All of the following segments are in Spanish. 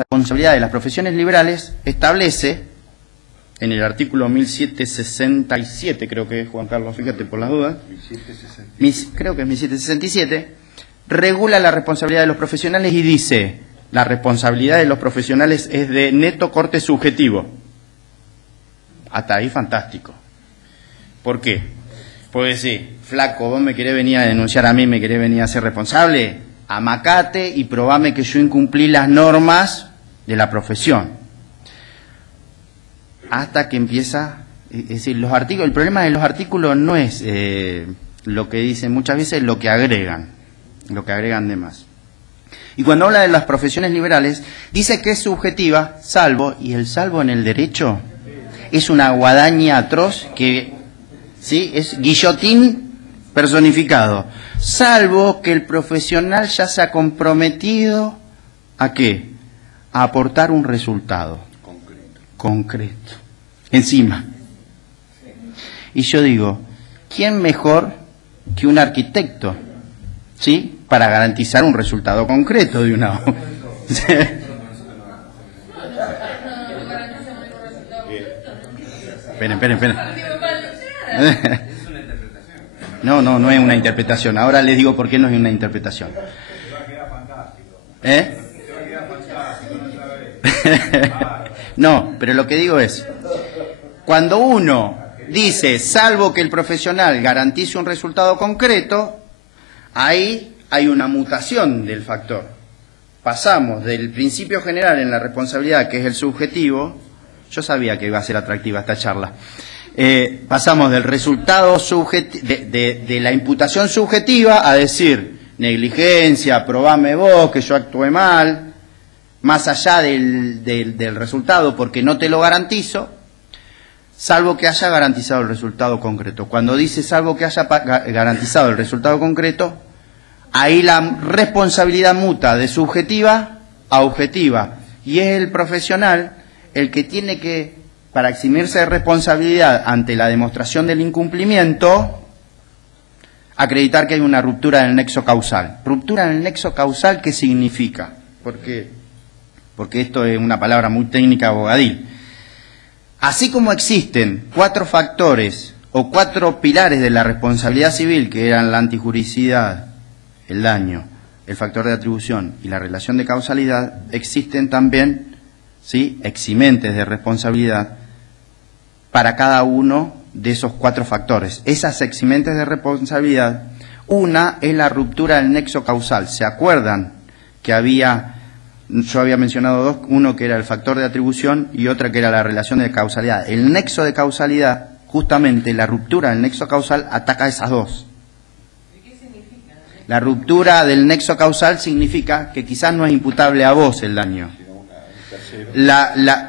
responsabilidad de las profesiones liberales establece, en el artículo 1767, creo que es, Juan Carlos, fíjate por las dudas, creo que es 1767, regula la responsabilidad de los profesionales y dice, la responsabilidad de los profesionales es de neto corte subjetivo. Hasta ahí fantástico. ¿Por qué? Puede decir, flaco, vos me querés venir a denunciar a mí, me querés venir a ser responsable, amacate y probame que yo incumplí las normas de la profesión. Hasta que empieza, es decir, los artículos, el problema de los artículos no es lo que dicen muchas veces, lo que agregan de más. Y cuando habla de las profesiones liberales, dice que es subjetiva, salvo, y el salvo en el derecho es una guadaña atroz que, ¿sí?, es guillotín personificado. Salvo que el profesional ya se ha comprometido ¿a qué? A aportar un resultado concreto. Encima. Y yo digo, ¿quién mejor que un arquitecto, ¿sí?, para garantizar un resultado concreto de una obra? Esperen. No es una interpretación. Ahora les digo por qué no es una interpretación. No, pero lo que digo es, cuando uno dice, salvo que el profesional garantice un resultado concreto, ahí hay una mutación del factor. Pasamos del principio general en la responsabilidad, que es el subjetivo. Yo sabía que iba a ser atractiva esta charla. Pasamos del resultado de la imputación subjetiva a decir negligencia, probame vos que yo actué mal, más allá del resultado porque no te lo garantizo, salvo que haya garantizado el resultado concreto. Cuando dice salvo que haya garantizado el resultado concreto, ahí la responsabilidad muta de subjetiva a objetiva. Y es el profesional el que tiene que, para eximirse de responsabilidad ante la demostración del incumplimiento, acreditar que hay una ruptura del nexo causal. ¿Ruptura del nexo causal qué significa? Porque esto es una palabra muy técnica abogadil. Así como existen 4 factores o 4 pilares de la responsabilidad civil, que eran la antijuricidad, el daño, el factor de atribución y la relación de causalidad, existen también, ¿sí?, eximentes de responsabilidad para cada uno de esos 4 factores. Esas eximentes de responsabilidad, una es la ruptura del nexo causal. ¿Se acuerdan que yo había mencionado 2, uno que era el factor de atribución y otra que era la relación de causalidad? El nexo de causalidad, justamente la ruptura del nexo causal ataca a esas 2. ¿Qué significa? La ruptura del nexo causal significa que quizás no es imputable a vos el daño.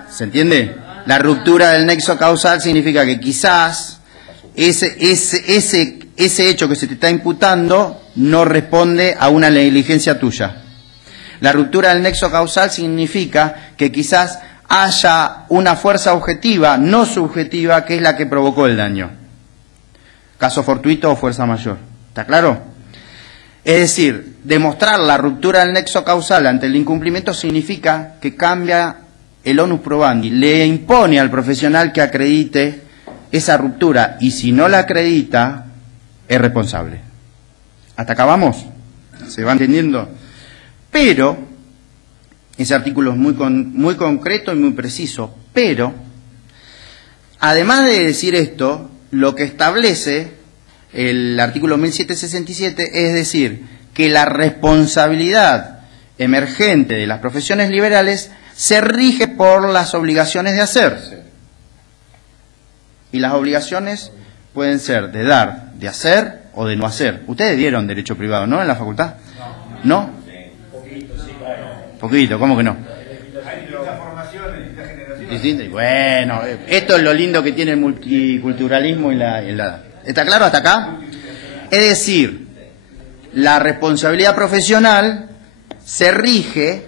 ¿Se entiende? La ruptura del nexo causal significa que quizás ese hecho que se te está imputando no responde a una negligencia tuya. La ruptura del nexo causal significa que quizás haya una fuerza objetiva, no subjetiva, que es la que provocó el daño. Caso fortuito o fuerza mayor. ¿Está claro? Es decir, demostrar la ruptura del nexo causal ante el incumplimiento significa que cambia el onus probandi, le impone al profesional que acredite esa ruptura y si no la acredita, es responsable. ¿Hasta acá vamos? ¿Se va entendiendo? Pero, ese artículo es muy concreto y muy preciso, pero, además de decir esto, lo que establece el artículo 1767 es decir, que la responsabilidad emergente de las profesiones liberales se rige por las obligaciones de hacer. Y las obligaciones pueden ser de dar, de hacer o de no hacer. Ustedes dieron derecho privado, ¿no? En la facultad. ¿No? Poquito, ¿cómo que no? Hay distintas formaciones, distintas generaciones. Distintas. Bueno, esto es lo lindo que tiene el multiculturalismo y la... ¿Está claro hasta acá? Es decir, la responsabilidad profesional se rige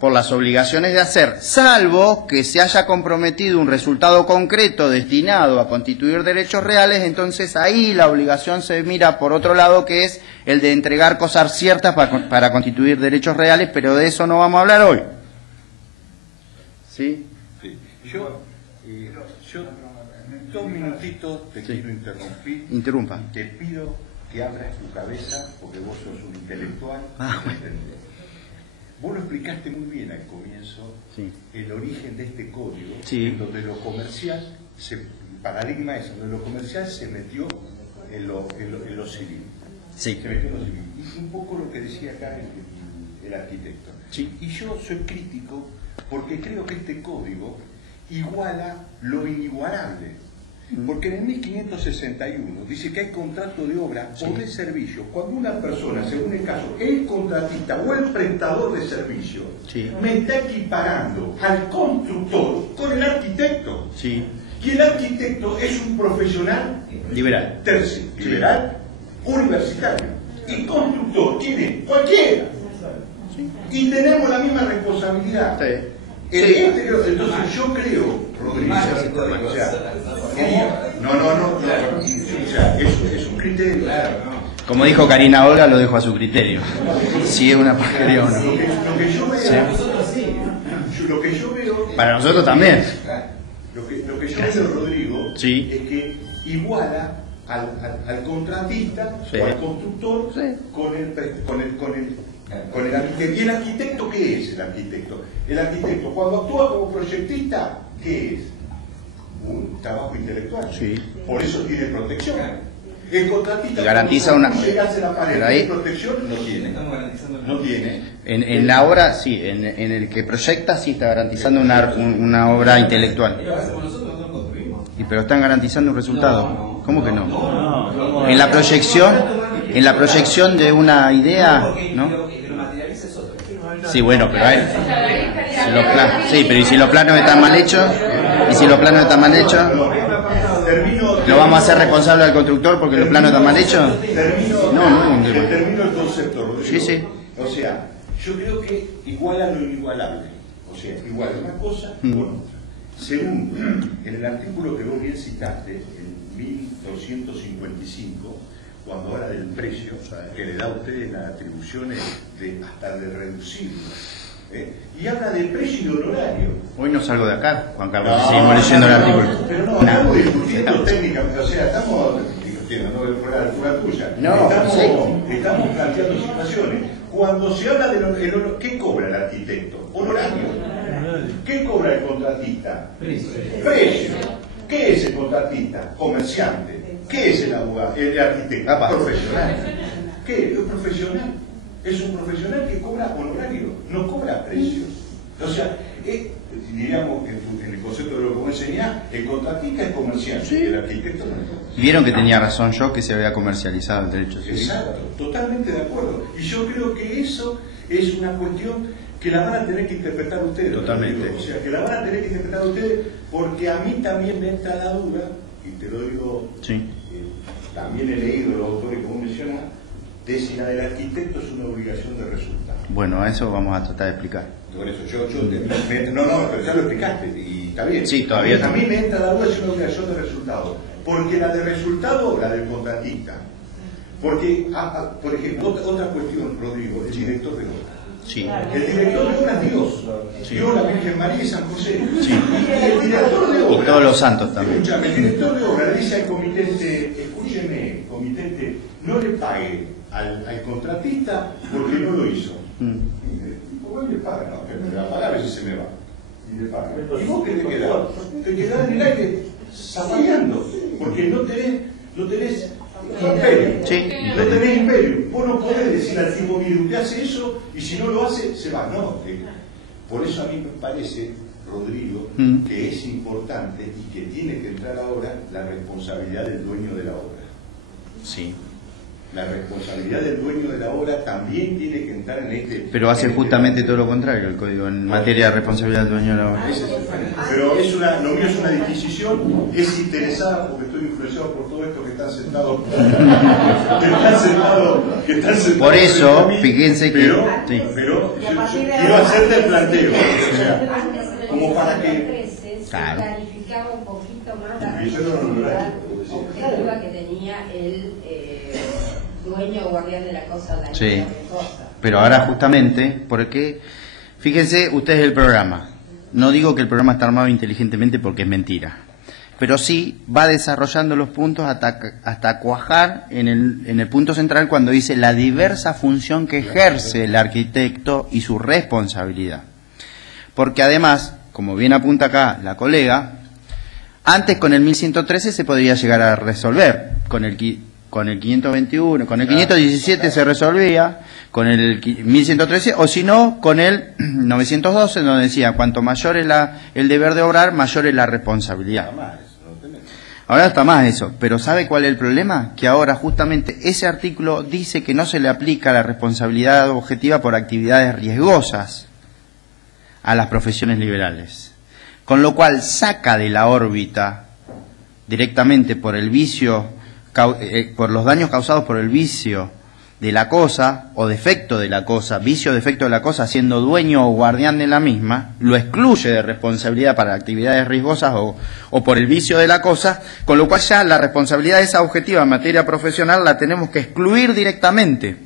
por las obligaciones de hacer, salvo que se haya comprometido un resultado concreto destinado a constituir derechos reales, entonces ahí la obligación se mira por otro lado, que es el de entregar cosas ciertas para constituir derechos reales, pero de eso no vamos a hablar hoy. ¿Sí? Sí. Yo 2 minutitos te quiero interrumpir. Interrumpa. Y te pido que abras tu cabeza, porque vos sos un intelectual. Vos lo explicaste muy bien al comienzo, sí. El origen de este código, sí. En donde lo comercial, el paradigma es donde lo comercial se metió en lo civil. Sí. Se metió en lo civil. Y un poco lo que decía acá el arquitecto. Sí. Y yo soy crítico porque creo que este código iguala lo inigualable. Porque en el 1561 dice que hay contrato de obra o de servicio cuando una persona, según el caso, el contratista o el prestador de servicio, me está equiparando al constructor con el arquitecto. Sí. Y el arquitecto es un profesional liberal, liberal, universitario. Y constructor, ¿quién es? Cualquiera. Y tenemos la misma responsabilidad. Entonces yo creo, Rodrigo, o sea, o sea, es un criterio. Como dijo Karina Olga, lo dejo a su criterio. Si es una porquería o no. Lo que yo veo... Para nosotros también. Lo que yo veo, Rodrigo, es que iguala al contratista o al constructor con el arquitecto. ¿Y el arquitecto qué es el arquitecto? El arquitecto, cuando actúa como proyectista, ¿qué es? Un trabajo intelectual. Por eso tiene protección. El contratista garantiza una... la pared, ahí... protección no tiene. No tiene. En la obra, sí. En el que proyecta, sí está garantizando una obra intelectual. Pero están garantizando un resultado. ¿Cómo que no? En la proyección de una idea, ¿no? Sí, bueno, pero hay... Sí, pero ¿y si los planos están mal hechos? ¿Y si los planos están mal hechos? ¿Lo vamos a hacer responsable al constructor porque los planos están mal hechos? Termino el concepto, Rodrigo. Sí. O sea, yo creo que iguala lo inigualable. O sea, iguala una cosa con otra. Según en el artículo que vos bien citaste, en 1255, cuando habla del precio, que le da a ustedes las atribuciones hasta de reducirlo, y habla del precio y de honorario. Hoy no salgo de acá, Juan Carlos, seguimos leyendo el artículo. Pero no, estamos discutiendo técnicamente, o sea, estamos discutiendo, no por la altura tuya. Estamos planteando situaciones. Cuando se habla de ¿qué cobra el arquitecto? Honorario. ¿Qué cobra el contratista? Precio. ¿Qué es el contratista? Comerciante. ¿Qué es el abogado? El arquitecto. Profesional. ¿Qué es? Profesional. Es un profesional que cobra honorario, no cobra precios. O sea, diríamos en el concepto de lo que vos enseñás, el contratista es comerciante, el arquitecto no es comerciante. Vieron que tenía razón yo que se había comercializado el derecho civil. Exacto, totalmente de acuerdo. Y yo creo que eso es una cuestión que la van a tener que interpretar ustedes. Totalmente. O sea, que la van a tener que interpretar ustedes, porque a mí también me entra la duda, y te lo digo, también he leído los autores que vos mencionás, de si la del arquitecto es una obligación de resultado. Bueno, a eso vamos a tratar de explicar. Por eso pero ya lo explicaste y está bien. Sí, todavía. A mí me entra la duda si es una obligación de resultado. Porque la de resultado, la del contratista. Porque, por ejemplo, otra cuestión, Rodrigo, el director de obra. El director de obra es Dios. Dios, la Virgen María y San José. Y el director de obra. Y todos los santos también. Escúchame, el director de obra le dice al comitente, escúcheme, comitente, no le pague al contratista porque no lo hizo. Y le paga, no, me va a pagar, a ver si se me va. Y le paga. ¿Y vos qué te quedás? Te quedás en el aire zapaleando, porque no tenés imperio. No tenés imperio. Vos no podés decir al tipo, mire, usted hace eso y si no lo hace, se va. No. Por eso a mí me parece, Rodrigo, que es importante y que tiene que entrar ahora la responsabilidad del dueño de la obra. Sí. La responsabilidad del dueño de la obra también tiene que entrar en este... Pero hace justamente todo lo contrario el código en materia de responsabilidad del dueño de la obra. Pero lo mío es una disquisición, es interesada porque estoy influenciado por todo esto que están sentados. que están sentados por eso, fíjense que... Pero quiero hacerte el planteo, o sea, como para que... clarificaba un poquito más la responsabilidad objetiva que tenía el dueño o guardián de la cosa, Pero ahora justamente, porque fíjense ustedes el programa, No digo que el programa está armado inteligentemente porque es mentira, pero sí va desarrollando los puntos hasta cuajar en el punto central cuando dice la diversa función que ejerce el arquitecto y su responsabilidad. Porque además, como bien apunta acá la colega, antes con el 1113 se podría llegar a resolver, con el 521, con el 517 se resolvía, con el 1113, o si no, con el 912, donde decía, cuanto mayor es el deber de obrar, mayor es la responsabilidad. Ahora está más eso, pero ¿sabe cuál es el problema? Que ahora justamente ese artículo dice que no se le aplica la responsabilidad objetiva por actividades riesgosas a las profesiones liberales, con lo cual saca de la órbita directamente por el vicio, por los daños causados por el vicio de la cosa o defecto de la cosa, vicio o defecto de la cosa, siendo dueño o guardián de la misma, lo excluye de responsabilidad para actividades riesgosas o por el vicio de la cosa, con lo cual ya la responsabilidad esa objetiva en materia profesional la tenemos que excluir directamente.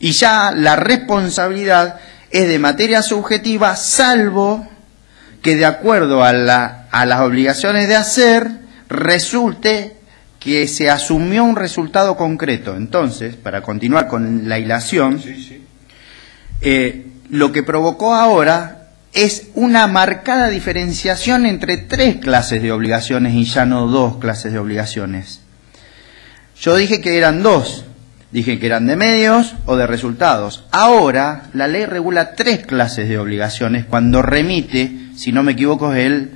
Y ya la responsabilidad es de materia subjetiva, salvo que de acuerdo a las obligaciones de hacer resulte que se asumió un resultado concreto. Entonces, para continuar con la hilación, lo que provocó ahora es una marcada diferenciación entre 3 clases de obligaciones y ya no 2 clases de obligaciones. Yo dije que eran 2, dije que eran de medios o de resultados. Ahora la ley regula 3 clases de obligaciones cuando remite, si no me equivoco, es el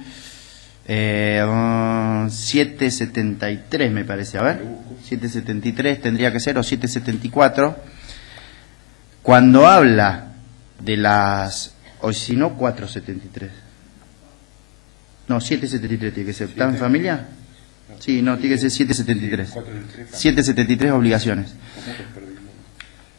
773 me parece, a ver, 773 tendría que ser, o 774, cuando habla de las, o si no, 473. No, 773 tiene que ser. ¿Está en familia? Sí, no, tiene que ser 773. 773 obligaciones.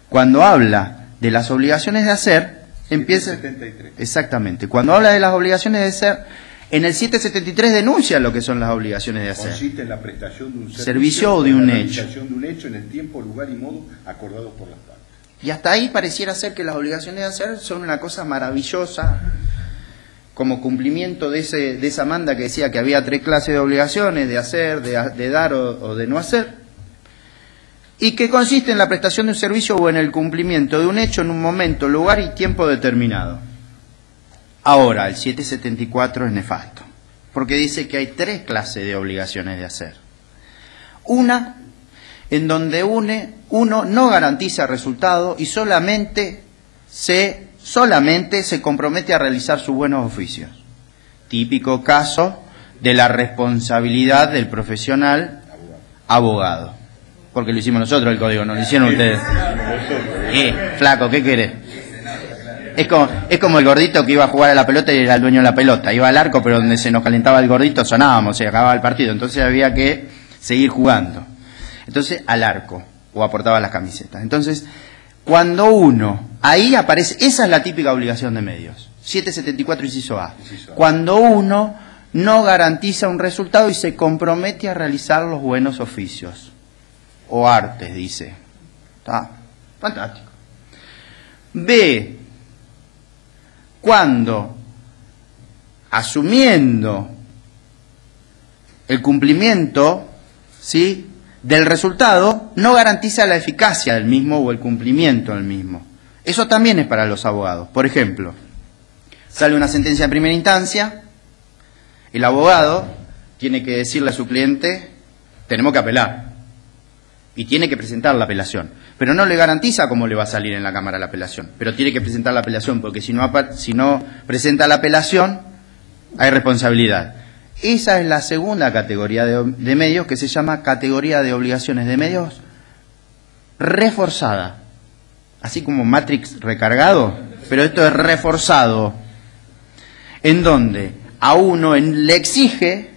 Cuando habla de las obligaciones de hacer, empieza... 773. Exactamente. Cuando habla de las obligaciones de hacer... En el 773 denuncia lo que son las obligaciones de hacer. Consiste en la prestación de un servicio o de un hecho. La realización de un hecho en el tiempo, lugar y modo acordados por las partes. Y hasta ahí pareciera ser que las obligaciones de hacer son una cosa maravillosa, como cumplimiento de esa manda que decía que había 3 clases de obligaciones, de hacer, de dar o de no hacer, y que consiste en la prestación de un servicio o en el cumplimiento de un hecho en un momento, lugar y tiempo determinado. Ahora, el 774 es nefasto, porque dice que hay 3 clases de obligaciones de hacer. Una, en donde uno no garantiza resultado y solamente se compromete a realizar sus buenos oficios. Típico caso de la responsabilidad del profesional abogado. Porque lo hicimos nosotros el código, no lo hicieron ustedes. Flaco, ¿qué querés? Es como el gordito que iba a jugar a la pelota y era el dueño de la pelota. Iba al arco, pero donde se nos calentaba el gordito sonábamos, se acababa el partido. Entonces había que seguir jugando. Entonces al arco, o aportaba las camisetas. Entonces, cuando ahí aparece, esa es la típica obligación de medios. 774 inciso A. Cuando uno no garantiza un resultado y se compromete a realizar los buenos oficios. O artes, dice. Está fantástico. B. Cuando, asumiendo el cumplimiento, ¿sí?, del resultado, no garantiza la eficacia del mismo o el cumplimiento del mismo. Eso también es para los abogados. Por ejemplo, sale una sentencia en primera instancia, el abogado tiene que decirle a su cliente, tenemos que apelar, y tiene que presentar la apelación. Pero no le garantiza cómo le va a salir en la Cámara la apelación. Pero tiene que presentar la apelación, porque si no presenta la apelación, hay responsabilidad. Esa es la segunda categoría de medios, que se llama categoría de obligaciones de medios reforzada. Así como Matrix recargado, pero esto es reforzado. En donde a uno le exige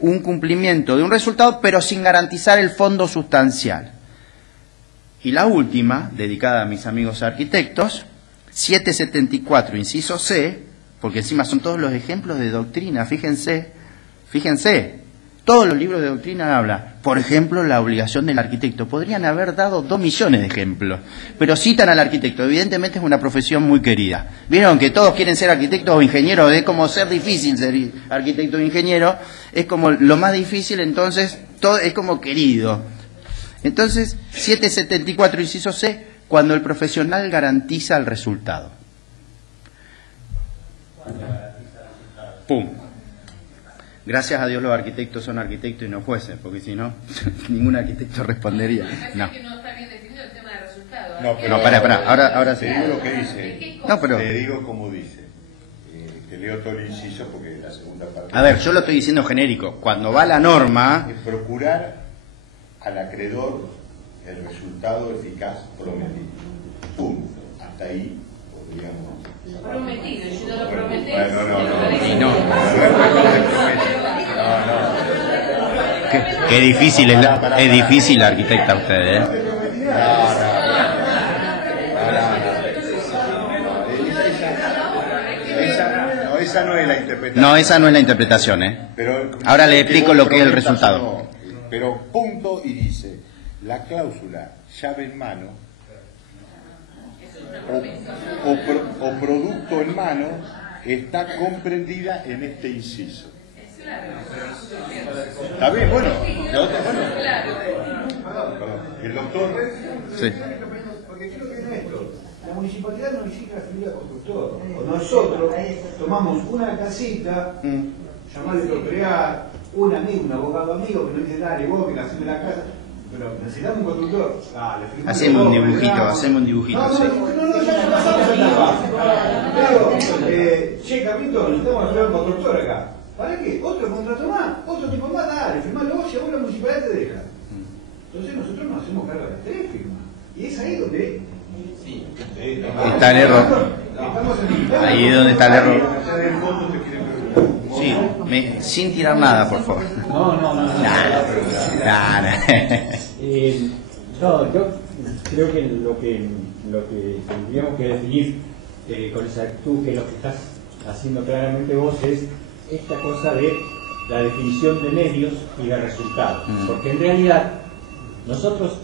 un cumplimiento de un resultado, pero sin garantizar el fondo sustancial. Y la última, dedicada a mis amigos arquitectos, 774, inciso C, porque encima son todos los ejemplos de doctrina, fíjense, todos los libros de doctrina hablan Por ejemplo, la obligación del arquitecto. Podrían haber dado 2 millones de ejemplos, pero citan al arquitecto. Evidentemente es una profesión muy querida. Vieron que todos quieren ser arquitectos o ingenieros, es como ser difícil ser arquitecto o ingeniero, es como lo más difícil, entonces todo es como querido. Entonces, 774, inciso C, cuando el profesional garantiza el resultado. ¡Pum! Gracias a Dios los arquitectos son arquitectos y no jueces, porque si no, ningún arquitecto respondería. No. Que no está bien definido el tema de resultado. No, pero pará, ahora sí. Te digo lo que dice. No, pero... Te digo como dice. Te leo todo el inciso porque la segunda parte... A ver, yo lo estoy diciendo genérico. Cuando va la norma... Es procurar al acreedor el resultado eficaz prometido. Punto. Hasta ahí podríamos... Prometido, si no lo prometés... No. Qué difícil es difícil la arquitecta usted, ¿eh? Esa no es la interpretación. No, esa no es la interpretación, ¿eh? Pero, ahora le explico lo que es el resultado. No, pero punto y dice, la cláusula llave en mano o producto en mano está comprendida en este inciso. ¿Está bien? Bueno. El doctor... Sí. Porque quiero que vean esto. La municipalidad no visita la figura constructor. Nosotros tomamos una casita, llamarle propiedad, un amigo, un abogado amigo que nos dice, dale vos que la hacemos en la casa. Pero necesitamos un constructor. Dale, Hacemos un dibujito, No, sí. ya pasamos a la Pero, che, Capito, necesitamos hacer un constructor acá. ¿Para qué? Otro contrato más, otro tipo más, dale, firmalo vos y a vos la municipalidad te deja. Entonces nosotros nos hacemos cargo de las 3 firmas. Y es ahí donde... Está el error. Ahí es donde está el error. Sí, sin tirar nada, por favor. No. Nada. No, yo creo que lo que tendríamos que definir con exactitud, que lo que estás haciendo claramente vos, es esta cosa de la definición de medios y de resultados. Porque en realidad nosotros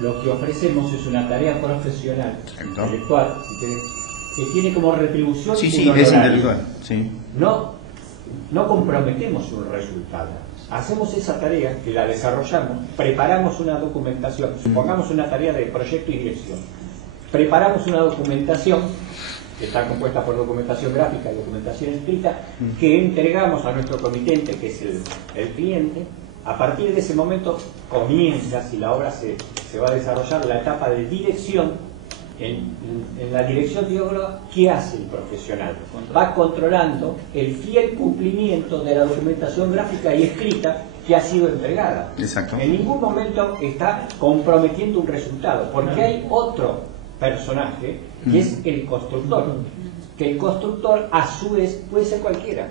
lo que ofrecemos es una tarea profesional, intelectual, que tiene como retribución Sí, un es honorario. intelectual. Sí. No comprometemos un resultado. Hacemos esa tarea, que la desarrollamos, preparamos una documentación, supongamos una tarea de proyecto y dirección. Preparamos una documentación, que está compuesta por documentación gráfica y documentación escrita, que entregamos a nuestro comitente, que es el cliente. A partir de ese momento comienza, si la obra se va a desarrollar, la etapa de dirección. En la dirección de obra, ¿qué hace el profesional? Va controlando el fiel cumplimiento de la documentación gráfica y escrita que ha sido entregada. Exacto. En ningún momento está comprometiendo un resultado, porque hay otro personaje que es el constructor, que el constructor a su vez puede ser cualquiera.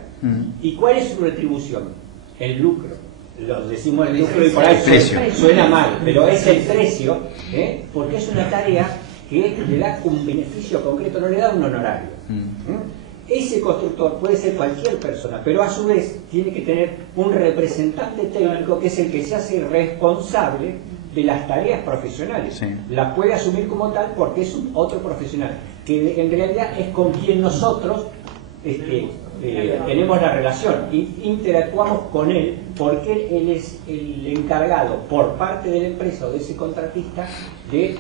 ¿Y cuál es su retribución? El lucro. Lo decimos el lucro y por ahí suena mal, pero es el precio, porque es una tarea que le da un beneficio concreto, no le da un honorario. Ese constructor puede ser cualquier persona, pero a su vez tiene que tener un representante técnico que es el que se hace responsable de las tareas profesionales. Sí. La puede asumir como tal porque es otro profesional, que en realidad es con quien nosotros tenemos la relación, interactuamos con él porque él es el encargado por parte de la empresa o de ese contratista de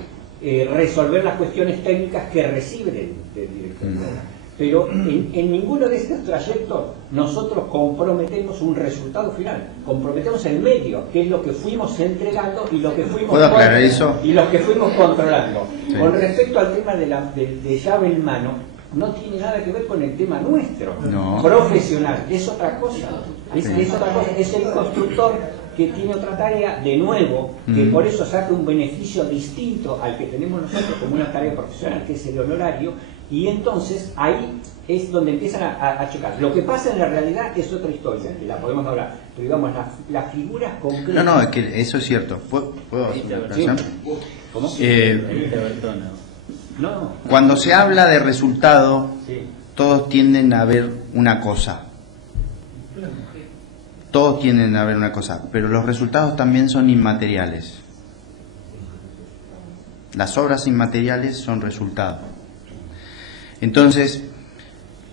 resolver las cuestiones técnicas que recibe del director de obra. Pero en ninguno de estos trayectos nosotros comprometemos un resultado final, comprometemos el medio, que es lo que fuimos entregando y lo que fuimos, ¿puedo aclarar eso? Y lo que fuimos controlando. Sí. Con respecto al tema de llave en mano, no tiene nada que ver con el tema nuestro, profesional, es otra cosa, es otra cosa, es el constructor que tiene otra tarea, de nuevo, que por eso saca un beneficio distinto al que tenemos nosotros como una tarea profesional, que es el honorario, y entonces ahí es donde empiezan a chocar. Lo que pasa en la realidad es otra historia, que la podemos hablar, pero digamos, las figuras concretas... No, es que eso es cierto. ¿Puedo hacer una aclaración? ¿Cómo? No. Cuando se habla de resultado, Sí. todos tienden a ver una cosa. todos tienden a ver una cosa, pero los resultados también son inmateriales. Las obras inmateriales son resultados. Entonces,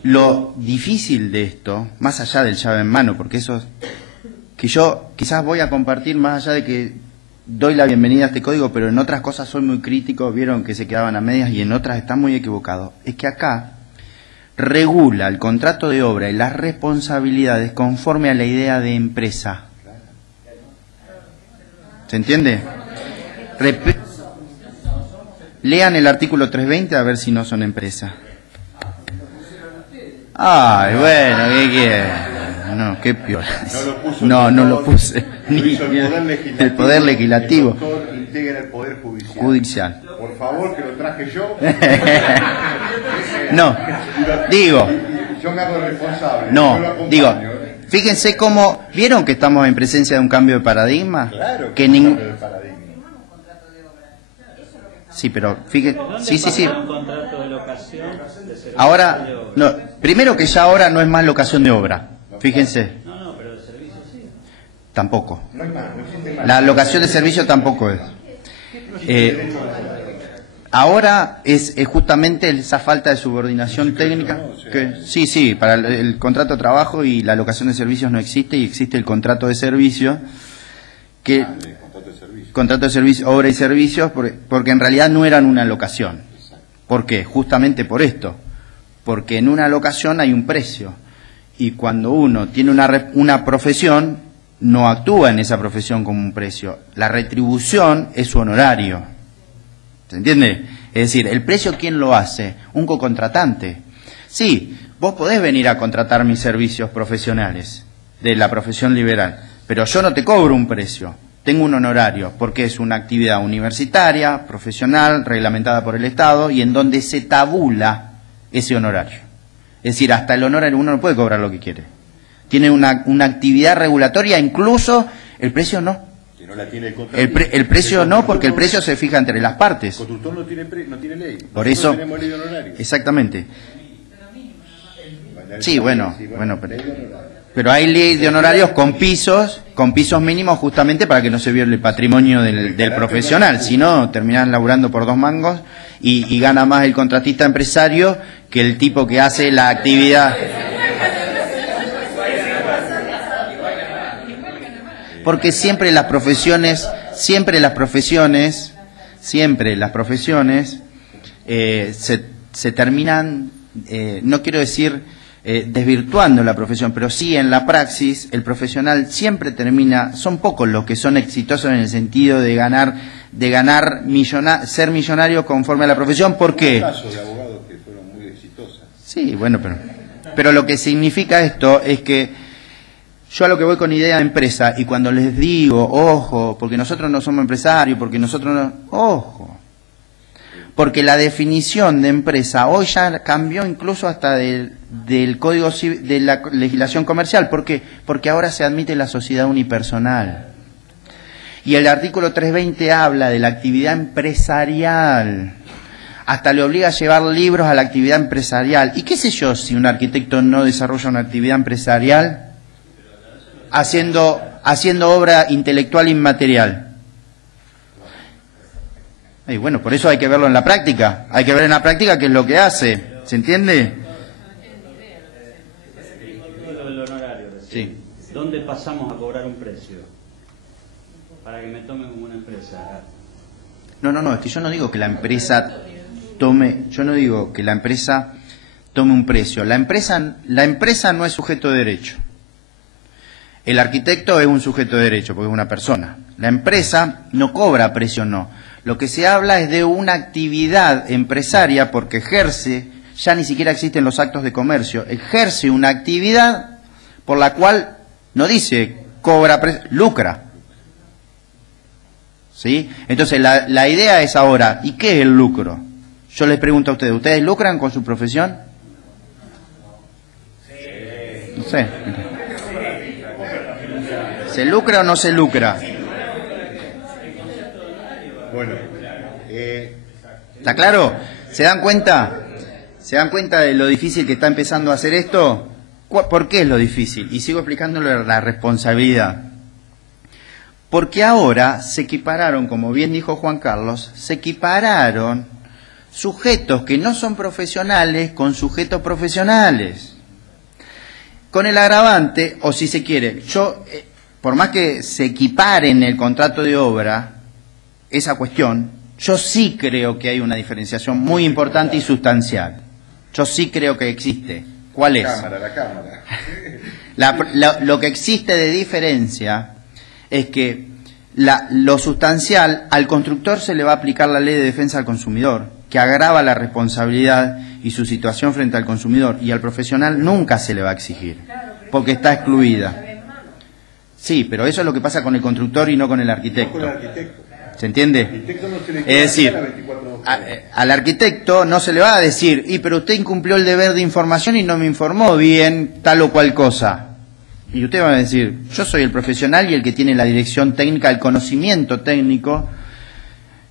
lo difícil de esto, más allá del llave en mano, porque eso que yo quizás voy a compartir, más allá de que doy la bienvenida a este código, pero en otras cosas soy muy crítico, vieron que se quedaban a medias y en otras están muy equivocados, es que acá regula el contrato de obra y las responsabilidades conforme a la idea de empresa. ¿Se entiende? Lean el artículo 320 a ver si no son empresa. Ay, bueno, ¿qué quiere? No, qué peor. No lo puse. Ni el Poder Legislativo. El doctor integra el Poder Judicial. Por favor, que lo traje yo. No, digo. Yo me hago responsable. No, yo lo acompaño, digo. Fíjense cómo. ¿Vieron que estamos en presencia de un cambio de paradigma? Claro, que cambio de paradigma. Sí, pero fíjense. Sí. Un contrato de locación de servicio Ahora, de obra. no, primero que ya ahora no es más locación de obra. Fíjense. No, pero de servicio sí. Tampoco. No hay más, no existe más. La locación de servicio tampoco es. Ahora es justamente esa falta de subordinación técnica. Que, sí, para el contrato de trabajo y la locación de servicios no existe y existe el contrato de servicio que contrato de servicio, obra y servicios, porque en realidad no eran una locación. ¿Por qué? Justamente por esto. Porque en una locación hay un precio. Y cuando uno tiene una profesión, no actúa en esa profesión como un precio. La retribución es su honorario. ¿Se entiende? Es decir, el precio, ¿quién lo hace? Un cocontratante. Sí, vos podés venir a contratar mis servicios profesionales de la profesión liberal, pero yo no te cobro un precio. Tengo un honorario, porque es una actividad universitaria, profesional, reglamentada por el Estado, y en donde se tabula ese honorario. Es decir, hasta el honorario uno no puede cobrar lo que quiere. Tiene una actividad regulatoria, incluso el precio no. Que no la tiene El precio no, porque el precio se fija entre las partes. El constructor no tiene ley. Por eso, tenemos ley de honorario. exactamente. Sí, bueno, pero hay ley de honorarios con pisos mínimos justamente para que no se viole el patrimonio del profesional, si no terminás laburando por 2 mangos y gana más el contratista empresario que el tipo que hace la actividad. Porque siempre las profesiones se terminan, no quiero decir desvirtuando la profesión, pero sí en la praxis el profesional siempre termina, son pocos los que son exitosos en el sentido de ser millonario conforme a la profesión. ¿Por qué? Hay casos de abogados que fueron muy exitosos. Sí, bueno, pero lo que significa esto es que yo a lo que voy con idea de empresa, y cuando les digo, ojo, porque nosotros no somos empresarios, porque nosotros no, ojo, porque la definición de empresa hoy ya cambió incluso hasta del Código Civil, de la legislación comercial. ¿Por qué? Porque ahora se admite la sociedad unipersonal. Y el artículo 320 habla de la actividad empresarial. Hasta le obliga a llevar libros a la actividad empresarial. ¿Y qué sé yo si un arquitecto no desarrolla una actividad empresarial haciendo obra intelectual inmaterial? Y bueno, por eso hay que verlo en la práctica. Hay que ver en la práctica qué es lo que hace. ¿Se entiende? El honorario, sí. ¿Dónde pasamos a cobrar un precio? Para que me tomen como una empresa. No, es que yo no digo que la empresa tome un precio. La empresa no es sujeto de derecho. El arquitecto es un sujeto de derecho porque es una persona. La empresa no cobra precio, no. Lo que se habla es de una actividad empresaria porque ejerce, ya ni siquiera existen los actos de comercio, ejerce una actividad por la cual no dice cobra precio, lucra. ¿Sí? Entonces la idea es ahora, ¿y qué es el lucro? Yo les pregunto a ustedes, ¿ustedes lucran con su profesión? No sé. ¿Se lucra o no se lucra? Bueno, ¿está claro? ¿Se dan cuenta? ¿Se dan cuenta de lo difícil que está empezando a hacer esto? ¿Por qué es lo difícil? Y sigo explicándole la responsabilidad. Porque ahora se equipararon, como bien dijo Juan Carlos, se equipararon sujetos que no son profesionales con sujetos profesionales. Con el agravante, o si se quiere, por más que se equipare en el contrato de obra esa cuestión, yo sí creo que hay una diferenciación muy importante y sustancial. Yo sí creo que existe. ¿Cuál es? La cámara. Lo que existe de diferencia es que lo sustancial, al constructor se le va a aplicar la ley de defensa al consumidor, que agrava la responsabilidad y su situación frente al consumidor, y al profesional nunca se le va a exigir, porque está excluida. Sí, pero eso es lo que pasa con el constructor y no con el arquitecto. No con el arquitecto. ¿Se entiende? Es decir, al arquitecto no se le va a decir, pero usted incumplió el deber de información y no me informó bien tal o cual cosa. Y usted va a decir, yo soy el profesional y el que tiene la dirección técnica, el conocimiento técnico.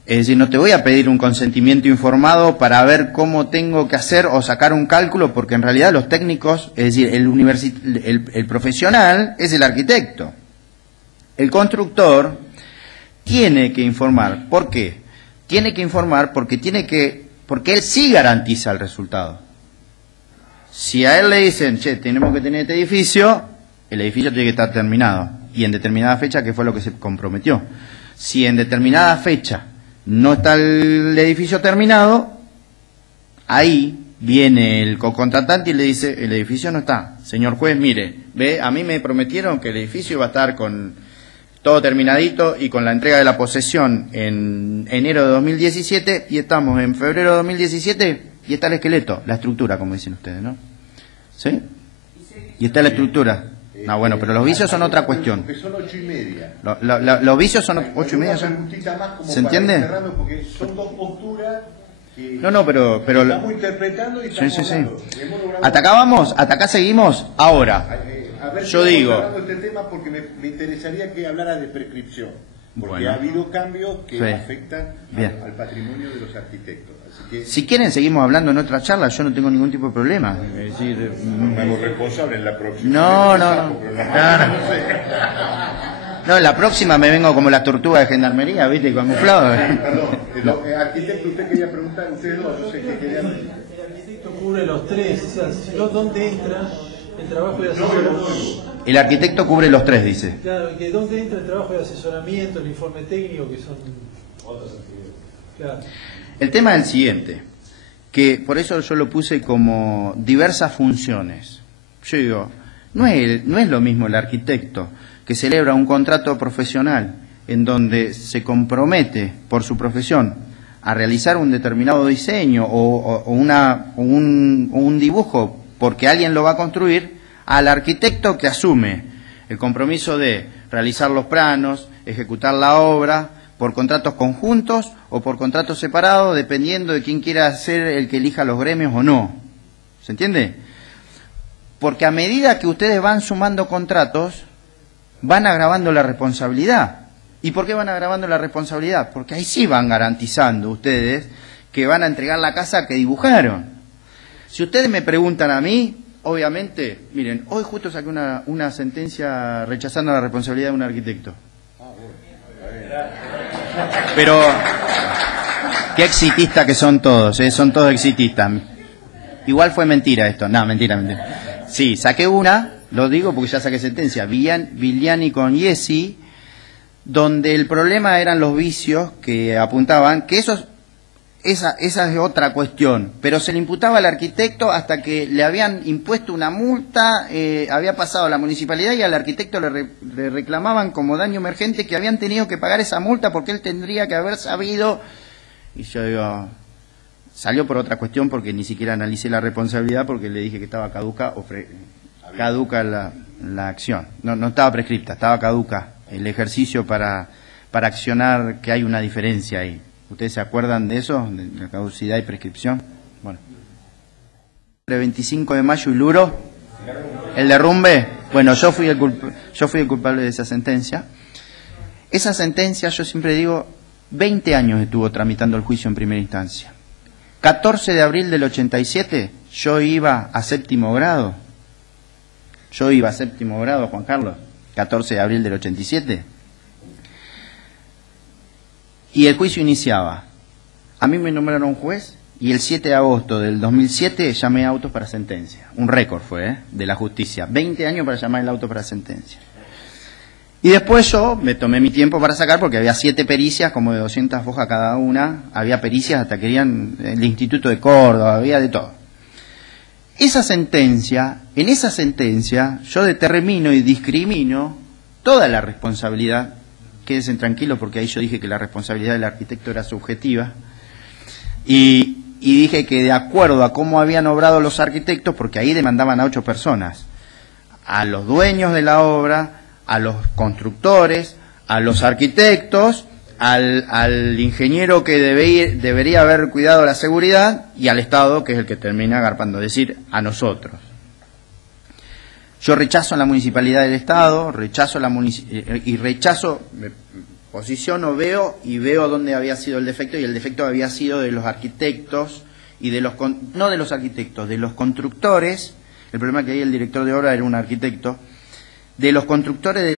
Es decir, no te voy a pedir un consentimiento informado para ver cómo tengo que hacer o sacar un cálculo, porque en realidad los técnicos, es decir, el profesional es el arquitecto. El constructor tiene que informar. ¿Por qué? Tiene que informar porque él sí garantiza el resultado. Si a él le dicen, che, tenemos que tener este edificio, el edificio tiene que estar terminado. Y en determinada fecha, que fue lo que se comprometió. Si en determinada fecha no está el edificio terminado, ahí viene el contratante y le dice, el edificio no está. Señor juez, mire, ve, a mí me prometieron que el edificio iba a estar con todo terminadito y con la entrega de la posesión en enero de 2017 y estamos en febrero de 2017 y está el esqueleto, la estructura, como dicen ustedes, ¿no? ¿Sí? Y está la estructura. No, bueno, pero los vicios son otra cuestión. Porque son 8:30. Los vicios son 8:30. ¿Se entiende? Porque son dos posturas que no, pero estamos interpretando y estamos hablando. ¿Hasta acá vamos? ¿Hasta acá seguimos? Ahora, a ver, yo digo... hablando de este tema porque me interesaría que hablara de prescripción. Porque ha habido cambios que afectan al patrimonio de los arquitectos. Así que, si quieren seguimos hablando en otra charla, yo no tengo ningún tipo de problema. Es decir, me hago responsable en la próxima. No, en la próxima me vengo como la tortuga de gendarmería, ¿viste? Camuflado. Perdón, arquitecto, usted quería preguntar, ustedes dos, yo sé que querían... El arquitecto cubre los tres, o sea, si no, ¿dónde entra el trabajo de asesoramiento? El arquitecto cubre los tres, dice. Claro, que ¿dónde entra el trabajo de asesoramiento, el informe técnico, que son otras actividades? Claro. El tema es el siguiente, que por eso yo lo puse como diversas funciones. Yo digo, no es lo mismo el arquitecto que celebra un contrato profesional en donde se compromete por su profesión a realizar un determinado diseño o un dibujo porque alguien lo va a construir, al arquitecto que asume el compromiso de realizar los planos, ejecutar la obra, por contratos conjuntos o por contratos separados, dependiendo de quién quiera ser el que elija los gremios o no. ¿Se entiende? Porque a medida que ustedes van sumando contratos, van agravando la responsabilidad. ¿Y por qué van agravando la responsabilidad? Porque ahí sí van garantizando ustedes que van a entregar la casa que dibujaron. Si ustedes me preguntan a mí, obviamente, miren, hoy justo saqué una sentencia rechazando la responsabilidad de un arquitecto. Pero qué exitistas que son todos, son todos exitistas. Igual fue mentira esto, no, mentira. Sí, saqué una, lo digo porque ya saqué sentencia, Vigliani con Yesi, donde el problema eran los vicios que apuntaban, que esa es otra cuestión, pero se le imputaba al arquitecto hasta que le habían impuesto una multa, había pasado a la municipalidad y al arquitecto le reclamaban como daño emergente que habían tenido que pagar esa multa porque él tendría que haber sabido. Y yo digo, salió por otra cuestión porque ni siquiera analicé la responsabilidad porque le dije que estaba caduca caduca la acción. No estaba prescripta, estaba caduca el ejercicio para accionar, que hay una diferencia ahí. ¿Ustedes se acuerdan de eso? De la caducidad y prescripción. Bueno. El 25 de mayo y Luro, el derrumbe. Bueno, yo fui el culpable de esa sentencia. Esa sentencia, yo siempre digo, 20 años estuvo tramitando el juicio en primera instancia. 14 de abril del 87, yo iba a 7º grado Yo iba a séptimo grado, Juan Carlos, 14 de abril del 87. Y el juicio iniciaba. A mí me nombraron juez y el 7 de agosto del 2007 llamé autos para sentencia. Un récord fue, de la justicia. 20 años para llamar el auto para sentencia. Y después yo me tomé mi tiempo para sacar porque había 7 pericias, como de 200 hojas cada una. Había pericias hasta querían el Instituto de Córdoba, había de todo. En esa sentencia yo determino y discrimino toda la responsabilidad. Quédense tranquilos porque ahí yo dije que la responsabilidad del arquitecto era subjetiva. Y dije que de acuerdo a cómo habían obrado los arquitectos, porque ahí demandaban a 8 personas, a los dueños de la obra, a los constructores, a los arquitectos, al ingeniero que debería haber cuidado la seguridad y al Estado, que es el que termina agarpando, es decir, a nosotros. Yo rechazo la municipalidad del Estado, me posiciono, veo dónde había sido el defecto, y el defecto había sido de los arquitectos y no de los arquitectos, de los constructores. El problema es que ahí el director de obra era un arquitecto, de los constructores de